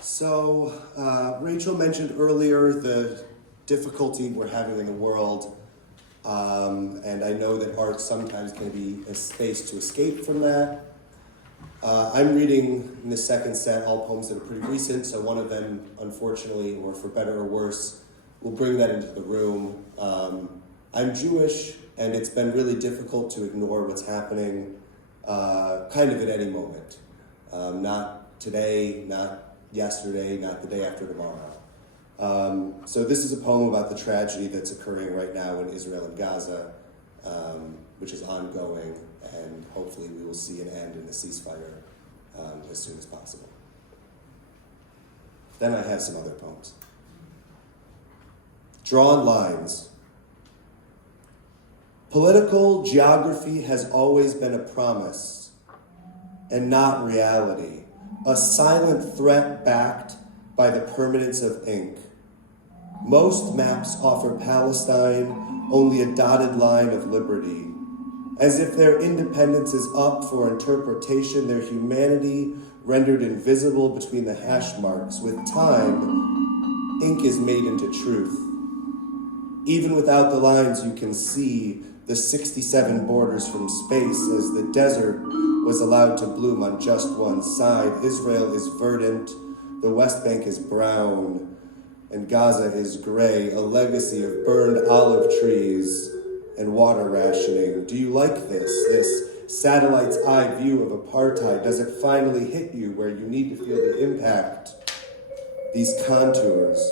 So, Rachel mentioned earlier the difficulty we're having in the world, and I know that art sometimes can be a space to escape from that. I'm reading in the second set all poems that are pretty recent, so one of them, unfortunately, or for better or worse, will bring that into the room. I'm Jewish, and it's been really difficult to ignore what's happening kind of at any moment. Not today, not yesterday, not the day after tomorrow. So this is a poem about the tragedy that's occurring right now in Israel and Gaza, which is ongoing, and hopefully we will see an end in a ceasefire as soon as possible. Then I have some other poems. Drawn lines. Political geography has always been a promise and not reality, a silent threat backed by the permanence of ink. Most maps offer Palestine only a dotted line of liberty. As if their independence is up for interpretation, their humanity rendered invisible between the hash marks. With time, ink is made into truth. Even without the lines, you can see the 67 borders from space as the desert was allowed to bloom on just one side. Israel is verdant, the West Bank is brown, and Gaza is gray, a legacy of burned olive trees and water rationing. Do you like this satellite's eye view of apartheid? Does it finally hit you where you need to feel the impact? These contours,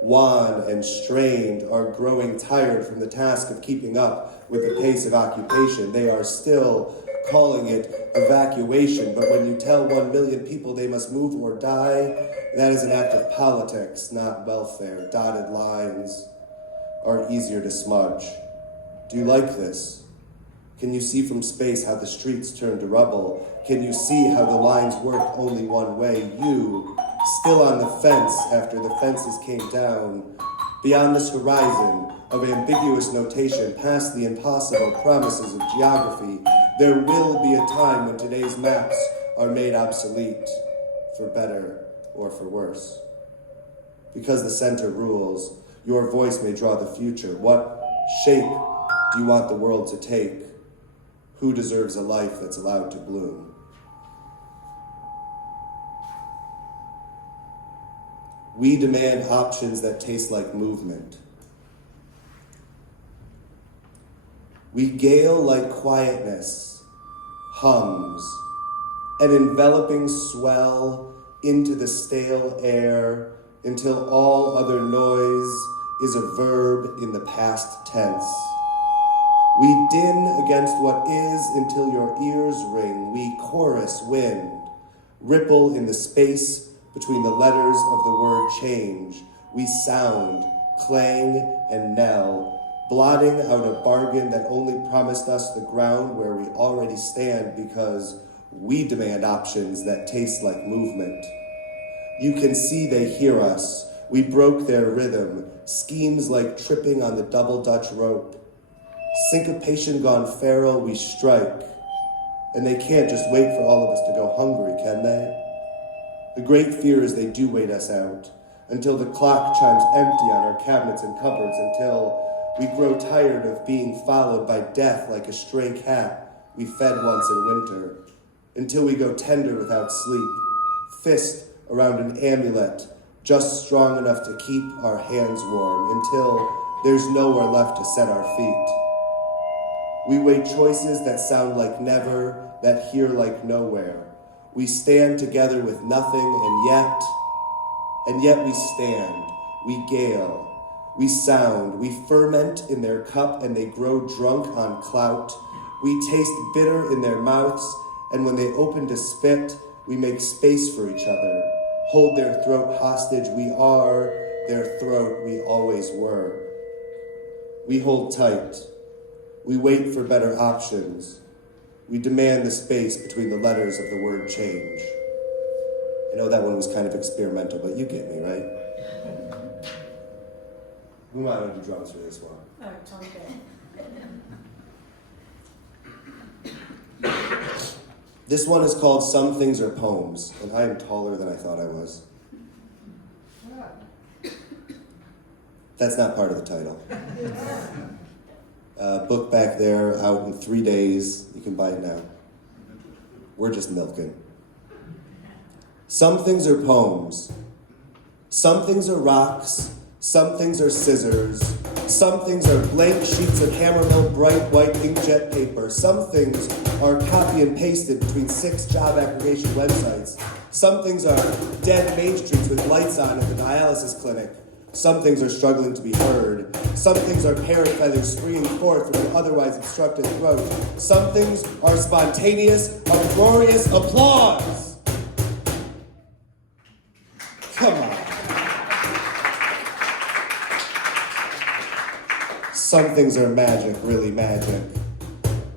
wan and strained, are growing tired from the task of keeping up with the pace of occupation. They are still calling it evacuation, but when you tell 1 million people they must move or die, that is an act of politics, not welfare. Dotted lines are easier to smudge. Do you like this? Can you see from space how the streets turn to rubble? Can you see how the lines work only one way? You, still on the fence after the fences came down, beyond this horizon of ambiguous notation, past the impossible promises of geography, there will be a time when today's maps are made obsolete, for better or for worse. Because the center rules, your voice may draw the future. What shape do you want the world to take? Who deserves a life that's allowed to bloom? We demand options that taste like movement. We gale like quietness, hums, an enveloping swell into the stale air until all other noise is a verb in the past tense. We din against what is until your ears ring. We chorus wind, ripple in the space between the letters of the word change. We sound, clang, and knell, blotting out a bargain that only promised us the ground where we already stand because we demand options that taste like movement. You can see they hear us. We broke their rhythm, schemes like tripping on the double Dutch rope. Syncopation gone feral, we strike. And they can't just wait for all of us to go hungry, can they? The great fear is they do wait us out, until the clock chimes empty on our cabinets and cupboards, until we grow tired of being followed by death like a stray cat we fed once in winter, until we go tender without sleep, fist around an amulet, just strong enough to keep our hands warm, until there's nowhere left to set our feet. We weigh choices that sound like never, that hear like nowhere. We stand together with nothing, and yet we stand, we gale, we sound, we ferment in their cup and they grow drunk on clout. We taste bitter in their mouths, and when they open to spit, we make space for each other, hold their throat hostage. We are their throat, we always were. We hold tight. We wait for better options. We demand the space between the letters of the word change. I know that one was kind of experimental, but you get me, right? Who am I going to do drums for this one? Oh, okay. This one is called Some Things Are Poems, and I am taller than I thought I was. That's not part of the title. Book back there, out in 3 days. You can buy it now. We're just milking. Some things are poems. Some things are rocks. Some things are scissors. Some things are blank sheets of hammer-mill bright white inkjet paper. Some things are copy and pasted between 6 job aggregation websites. Some things are dead main streets with lights on at the dialysis clinic. Some things are struggling to be heard. Some things are parrot feathers springing forth from an otherwise obstructed throat. Some things are spontaneous, uproarious applause. Come on. Some things are magic, really magic.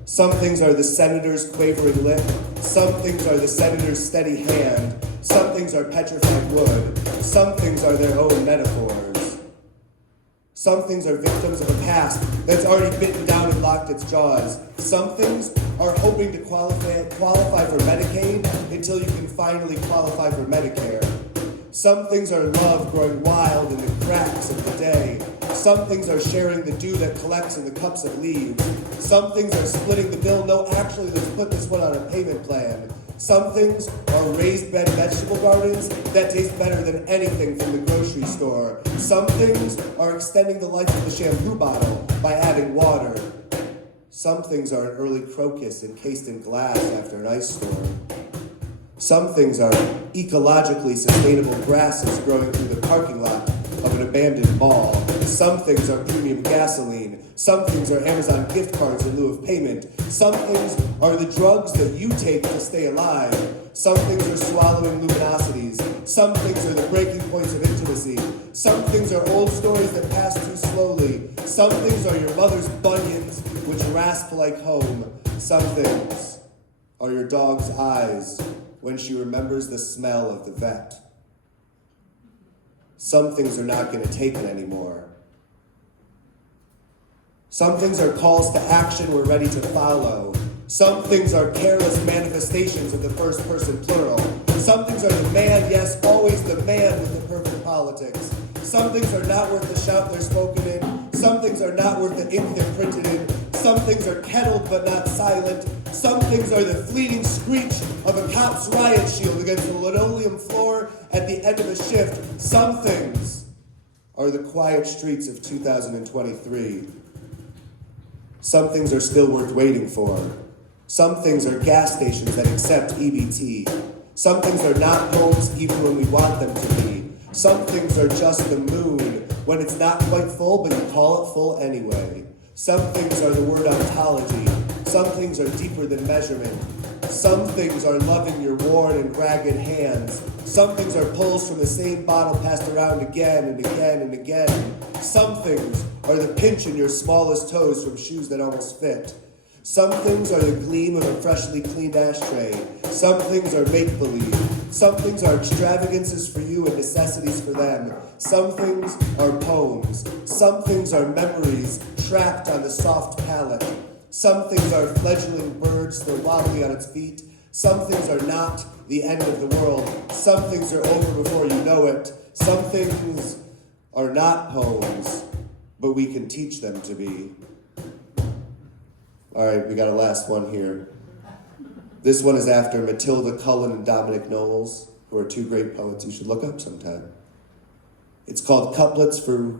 Some things are the senator's quavering lip. Some things are the senator's steady hand. Some things are petrified wood. Some things are their own metaphors. Some things are victims of a past that's already bitten down and locked its jaws. Some things are hoping to qualify for Medicaid until you can finally qualify for Medicare. Some things are love growing wild in the cracks of the day. Some things are sharing the dew that collects in the cups of leaves. Some things are splitting the bill. No, actually, let's put this one on a payment plan. Some things are raised bed vegetable gardens that taste better than anything from the grocery store. Some things are extending the life of the shampoo bottle by adding water. Some things are an early crocus encased in glass after an ice storm. Some things are ecologically sustainable grasses growing through the parking lot of an abandoned mall. Some things are premium gasoline. Some things are Amazon gift cards in lieu of payment. Some things are the drugs that you take to stay alive. Some things are swallowing luminosities. Some things are the breaking points of intimacy. Some things are old stories that pass too slowly. Some things are your mother's bunions, which rasp like home. Some things are your dog's eyes when she remembers the smell of the vet. Some things are not going to take it anymore. Some things are calls to action we're ready to follow. Some things are careless manifestations of the first person plural. Some things are the man, yes, always the man with the perfect politics. Some things are not worth the shout they're spoken in. Some things are not worth the ink they're printed in. Some things are kettled but not silent. Some things are the fleeting screech of a cop's riot shield against the linoleum floor at the end of a shift. Some things are the quiet streets of 2023. Some things are still worth waiting for. Some things are gas stations that accept EBT. Some things are not homes even when we want them to be. Some things are just the moon when it's not quite full, but you call it full anyway. Some things are the word ontology. Some things are deeper than measurement. Some things are loving your worn and ragged hands. Some things are pulls from the same bottle passed around again and again and again. Some things are the pinch in your smallest toes from shoes that almost fit. Some things are the gleam of a freshly cleaned ashtray. Some things are make-believe. Some things are extravagances for you and necessities for them. Some things are poems. Some things are memories trapped on the soft palate. Some things are fledgling birds still wobbly on its feet. Some things are not the end of the world. Some things are over before you know it. Some things are not poems, but we can teach them to be. All right, we got a last one here. This one is after Matilda Cullen and Dominic Knowles, who are two great poets you should look up sometime. It's called Couplets for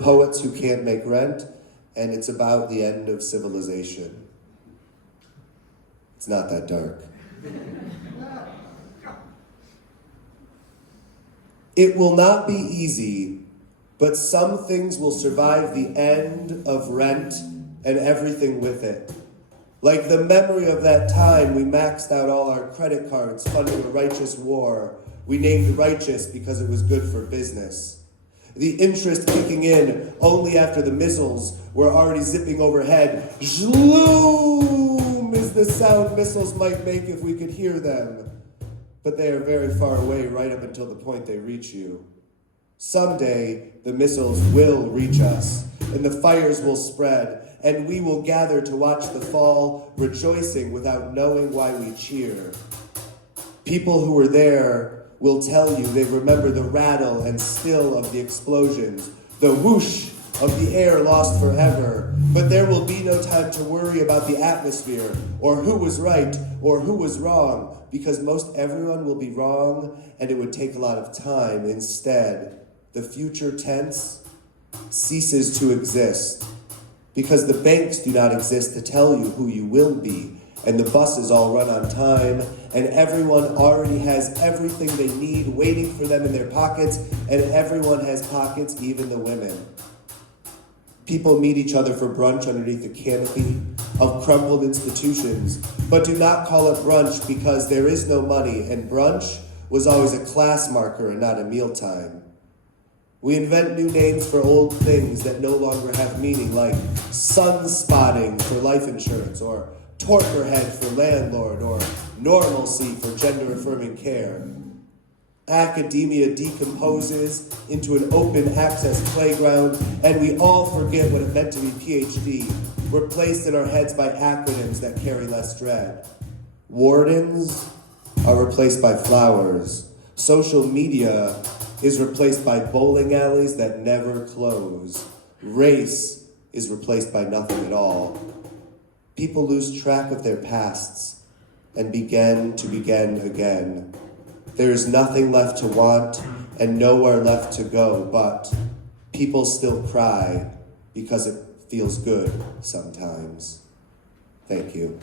Poets Who Can't Make Rent, and it's about the end of civilization. It's not that dark. It will not be easy, but some things will survive the end of rent and everything with it. Like the memory of that time we maxed out all our credit cards funding a righteous war. We named righteous because it was good for business. The interest kicking in only after the missiles were already zipping overhead. Zloom is the sound missiles might make if we could hear them. But they are very far away right up until the point they reach you. Someday, the missiles will reach us, and the fires will spread, and we will gather to watch the fall, rejoicing without knowing why we cheer. People who were there will tell you they remember the rattle and still of the explosions, the whoosh of the air lost forever. But there will be no time to worry about the atmosphere, or who was right, or who was wrong, because most everyone will be wrong, and it would take a lot of time. Instead, the future tense ceases to exist, because the banks do not exist to tell you who you will be, and the buses all run on time, and everyone already has everything they need waiting for them in their pockets, and everyone has pockets, even the women. People meet each other for brunch underneath the canopy of crumpled institutions, but do not call it brunch because there is no money, and brunch was always a class marker and not a mealtime. We invent new names for old things that no longer have meaning, like sunspotting for life insurance, or torpor head for landlord, or normalcy for gender-affirming care. Academia decomposes into an open access playground, and we all forget what it meant to be PhD. We're placed in our heads by acronyms that carry less dread. Wardens are replaced by flowers. Social media is replaced by bowling alleys that never close. Race is replaced by nothing at all. People lose track of their pasts and begin again. There is nothing left to want and nowhere left to go, but people still cry because it feels good sometimes. Thank you.